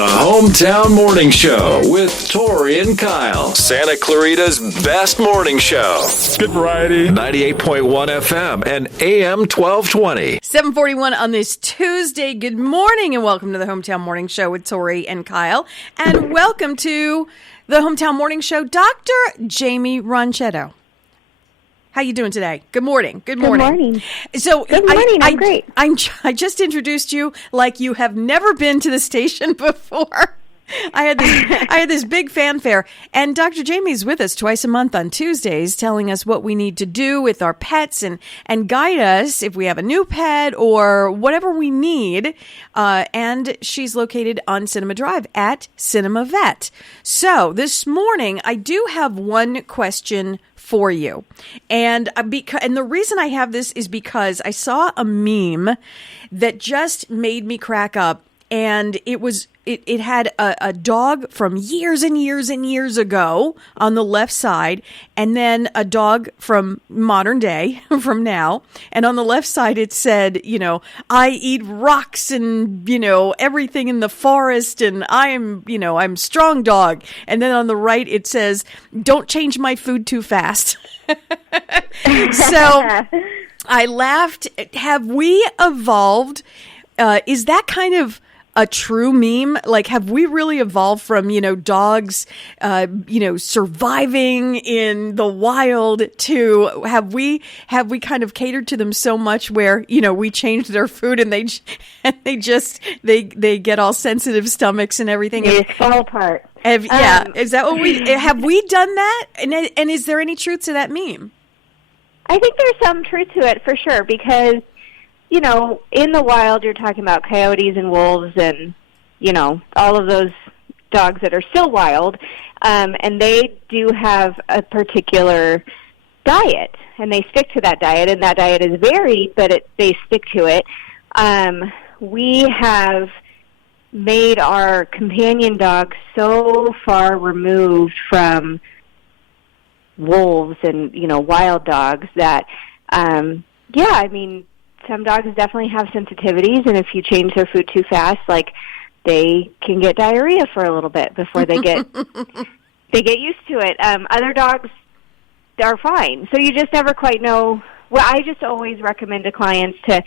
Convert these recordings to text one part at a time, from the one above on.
The Hometown Morning Show with Tori and Kyle. Santa Clarita's best morning show. Good variety. 98.1 FM and AM 1220. 7:41 on this Tuesday. Good morning and welcome to the Hometown Morning Show with Tori and Kyle. And welcome to the Hometown Morning Show, Dr. Jamie Ronchetto. How you doing today? Good morning. Good morning. Good morning. So Good morning. I'm great. I just introduced you like you have never been to the station before. I had this big fanfare, and Dr. Jamie's with us twice a month on Tuesdays, telling us what we need to do with our pets and guide us if we have a new pet or whatever we need. And she's located on Cinema Drive at Cinema Vet. So this morning, I do have one question for you, and the reason I have this is because I saw a meme that just made me crack up. And it had a dog from years and years and years ago on the left side, and then a dog from modern day, from now. And on the left side, it said, I eat rocks and, everything in the forest, and I'm strong dog. And then on the right, it says, don't change my food too fast. So I laughed. Have we evolved? Is that kind of a true meme? Like, have we really evolved from, dogs, surviving in the wild to have we kind of catered to them so much where, we changed their food and they get all sensitive stomachs and everything. They fall apart. Is that what have we done that? And is there any truth to that meme? I think there's some truth to it for sure, because in the wild, you're talking about coyotes and wolves and, all of those dogs that are still wild. And they do have a particular diet, and they stick to that diet, and that diet is varied, but they stick to it. We have made our companion dogs so far removed from wolves and, wild dogs that, some dogs definitely have sensitivities, and if you change their food too fast, they can get diarrhea for a little bit before they get used to it. Other dogs are fine, so you just never quite know. Well, I just always recommend to clients to,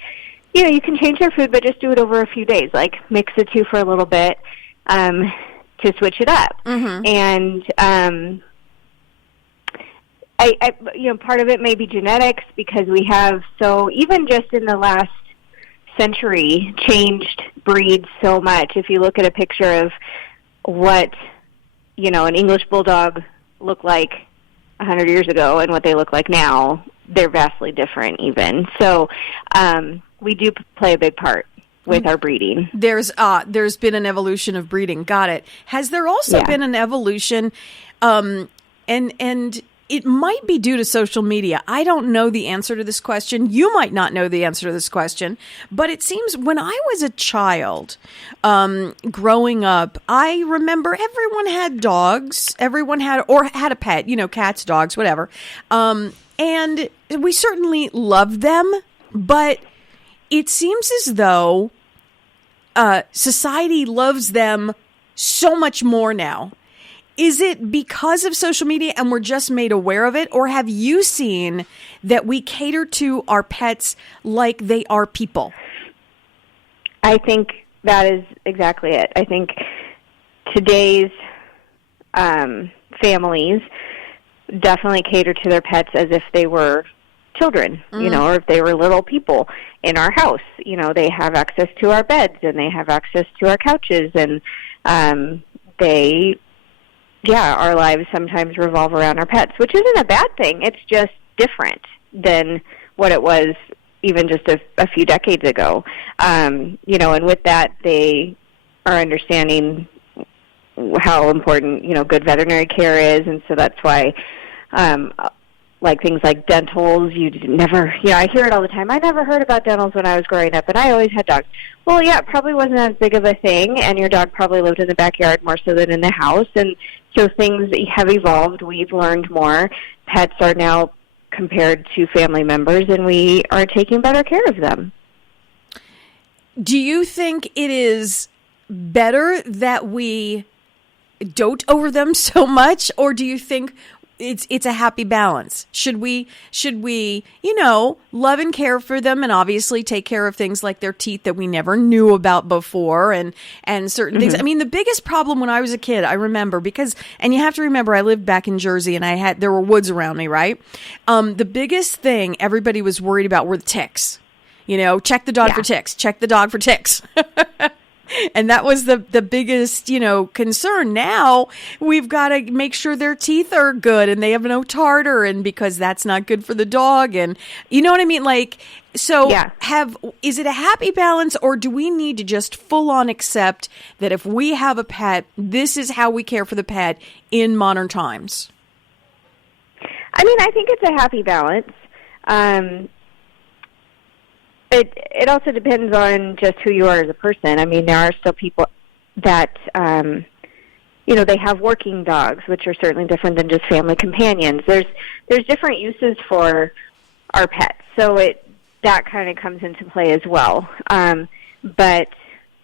you can change their food, but just do it over a few days. Like, mix the two for a little bit to switch it up, and part of it may be genetics, because we have, even just in the last century, changed breeds so much. If you look at a picture of what, an English bulldog looked like 100 years ago and what they look like now, they're vastly different even. So we do play a big part with our breeding. There's been an evolution of breeding. Got it. Has there also been an evolution, and it might be due to social media. I don't know the answer to this question. You might not know the answer to this question, but it seems when I was a child, growing up, I remember everyone had dogs. Everyone had a pet, cats, dogs, whatever. And we certainly loved them, but it seems as though society loves them so much more now. Is it because of social media and we're just made aware of it? Or have you seen that we cater to our pets like they are people? I think that is exactly it. I think today's families definitely cater to their pets as if they were children, or if they were little people in our house. They have access to our beds and they have access to our couches, and our lives sometimes revolve around our pets, which isn't a bad thing. It's just different than what it was even just a few decades ago. And with that, they are understanding how important, good veterinary care is, and so that's why, things like dentals, you never, I hear it all the time. I never heard about dentals when I was growing up, and I always had dogs. Well, yeah, it probably wasn't as big of a thing, and your dog probably lived in the backyard more so than in the house, and so things have evolved. We've learned more. Pets are now compared to family members, and we are taking better care of them. Do you think it is better that we dote over them so much, or do you think it's a happy balance? Should we, love and care for them, and obviously take care of things like their teeth that we never knew about before, and certain things. I mean, the biggest problem when I was a kid, I remember, and you have to remember, I lived back in Jersey, and there were woods around me, right? The biggest thing everybody was worried about were the ticks. Check the dog for ticks. Check the dog for ticks. And that was the biggest, concern. Now we've got to make sure their teeth are good and they have no tartar, and because that's not good for the dog. And you know what I mean? Is it a happy balance, or do we need to just full on accept that if we have a pet, this is how we care for the pet in modern times? I mean, I think it's a happy balance. It also depends on just who you are as a person. I mean, there are still people that, they have working dogs, which are certainly different than just family companions. There's different uses for our pets, so that kind of comes into play as well. But,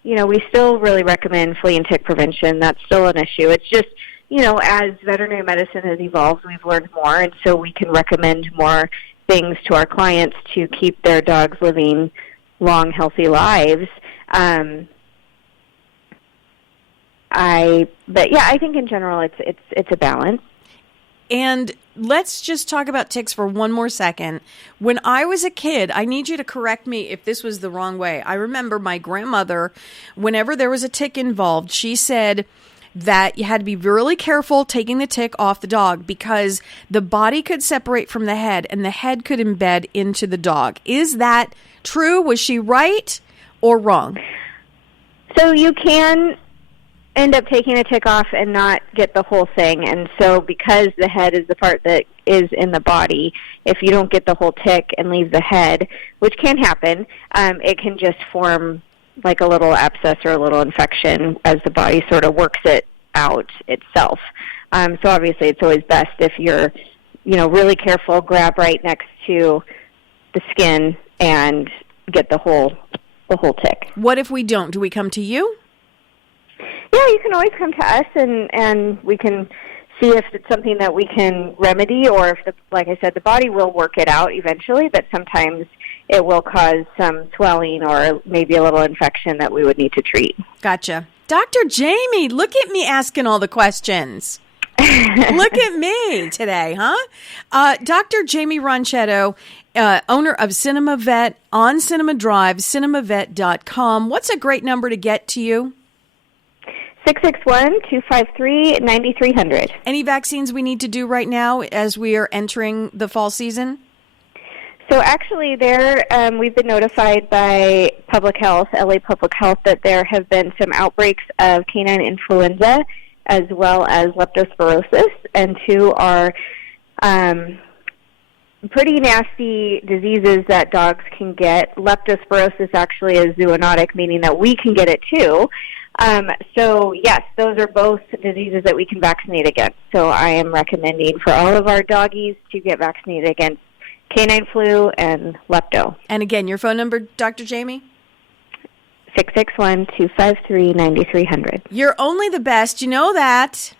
we still really recommend flea and tick prevention. That's still an issue. It's just, as veterinary medicine has evolved, we've learned more, and so we can recommend more things to our clients to keep their dogs living long, healthy lives. I think in general it's a balance. And let's just talk about ticks for one more second. When I was a kid, I need you to correct me if this was the wrong way. I remember my grandmother, whenever there was a tick involved, she said that you had to be really careful taking the tick off the dog because the body could separate from the head and the head could embed into the dog. Is that true? Was she right or wrong? So you can end up taking a tick off and not get the whole thing. And so because the head is the part that is in the body, if you don't get the whole tick and leave the head, which can happen, it can just form like a little abscess or a little infection as the body sort of works it out itself. So obviously it's always best if you're, really careful, grab right next to the skin and get the whole tick. What if we don't? Do we come to you? Yeah, you can always come to us and we can see if it's something that we can remedy, or if, like I said, the body will work it out eventually, but sometimes it will cause some swelling or maybe a little infection that we would need to treat. Gotcha. Dr. Jamie, look at me asking all the questions. Look at me today, huh? Dr. Jamie Ronchetto, owner of Cinema Vet on Cinema Drive, cinemavet.com. What's a great number to get to you? 661-253-9300. Any vaccines we need to do right now as we are entering the fall season? So actually we've been notified by Public Health, LA Public Health, that there have been some outbreaks of canine influenza as well as leptospirosis, and two are pretty nasty diseases that dogs can get. Leptospirosis actually is zoonotic, meaning that we can get it too. So yes, those are both diseases that we can vaccinate against. So I am recommending for all of our doggies to get vaccinated against canine flu and lepto. And again, your phone number, Dr. Jamie? 661-253-9300. You're only the best. You know that.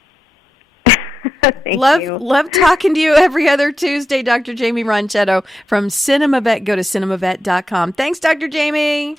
Thank you. Love talking to you every other Tuesday, Dr. Jamie Ronchetto from Cinema Vet. Go to cinemavet.com. Thanks, Dr. Jamie.